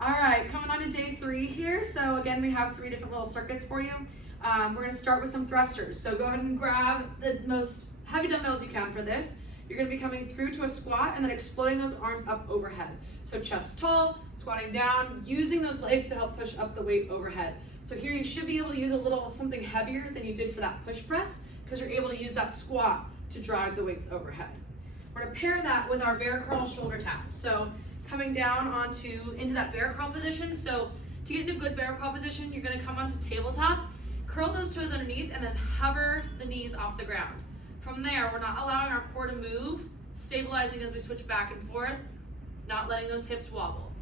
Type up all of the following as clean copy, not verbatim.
All right, coming on to day 3 here. So again, we have 3 different little circuits for you. We're gonna start with some thrusters. So go ahead and grab the most heavy dumbbells you can for this. You're gonna be coming through to a squat and then exploding those arms up overhead. So chest tall, squatting down, using those legs to help push up the weight overhead. So here you should be able to use a little something heavier than you did for that push press because you're able to use that squat to drive the weights overhead. We're gonna pair that with our bear curl shoulder tap. So coming down into that bear curl position. So to get into a good bear curl position, you're gonna come onto tabletop, curl those toes underneath, and then hover the knees off the ground. From there, we're not allowing our core to move, stabilizing as we switch back and forth, not letting those hips wobble,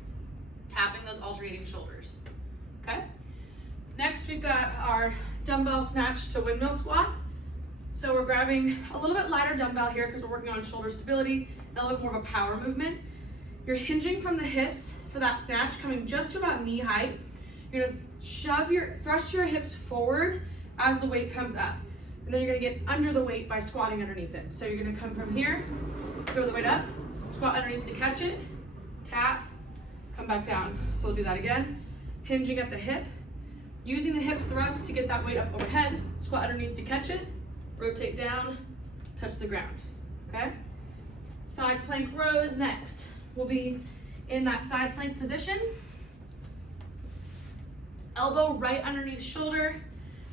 tapping those alternating shoulders, okay? Next, we've got our dumbbell snatch to windmill squat. So we're grabbing a little bit lighter dumbbell here because we're working on shoulder stability and a little bit more of a power movement. You're hinging from the hips for that snatch, coming just to about knee height. You're gonna thrust your hips forward as the weight comes up. And then you're gonna get under the weight by squatting underneath it. So you're gonna come from here, throw the weight up, squat underneath to catch it, tap, come back down. So we'll do that again. Hinging at the hip, using the hip thrust to get that weight up overhead, squat underneath to catch it, rotate down, touch the ground, okay? Side plank row is next. We'll be in that side plank position. Elbow right underneath shoulder,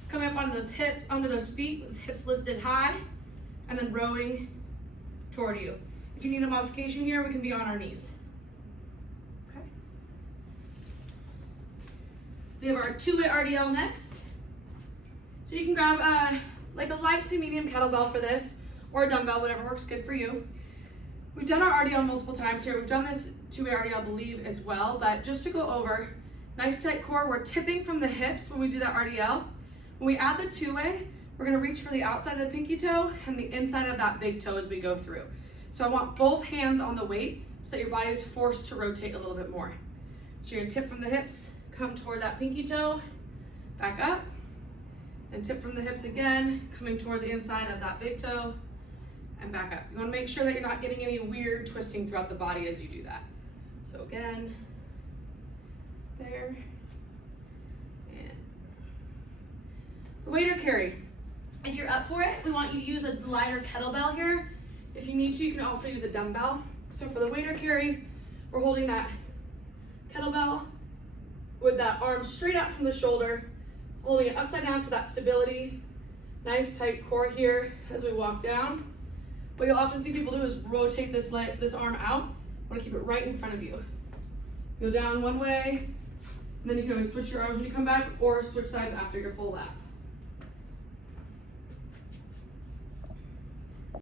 coming up onto those feet, with hips lifted high, and then rowing toward you. If you need a modification here, we can be on our knees. Okay. We have our 2-way RDL next. So you can grab like a light to medium kettlebell for this, or a dumbbell, whatever works good for you. We've done our RDL multiple times here. We've done this 2-way RDL, I believe, as well, but just to go over, nice tight core. We're tipping from the hips when we do that RDL. When we add the 2-way, we're gonna reach for the outside of the pinky toe and the inside of that big toe as we go through. So I want both hands on the weight so that your body is forced to rotate a little bit more. So you're gonna tip from the hips, come toward that pinky toe, back up, and tip from the hips again, coming toward the inside of that big toe, and back up. You wanna make sure that you're not getting any weird twisting throughout the body as you do that. So again, there, and the waiter carry. If you're up for it, we want you to use a lighter kettlebell here. If you need to, you can also use a dumbbell. So for the waiter carry, we're holding that kettlebell with that arm straight out from the shoulder, holding it upside down for that stability. Nice tight core here as we walk down. What you'll often see people do is rotate this arm out. You want to keep it right in front of you. Go down one way, and then you can always switch your arms when you come back, or switch sides after your full lap.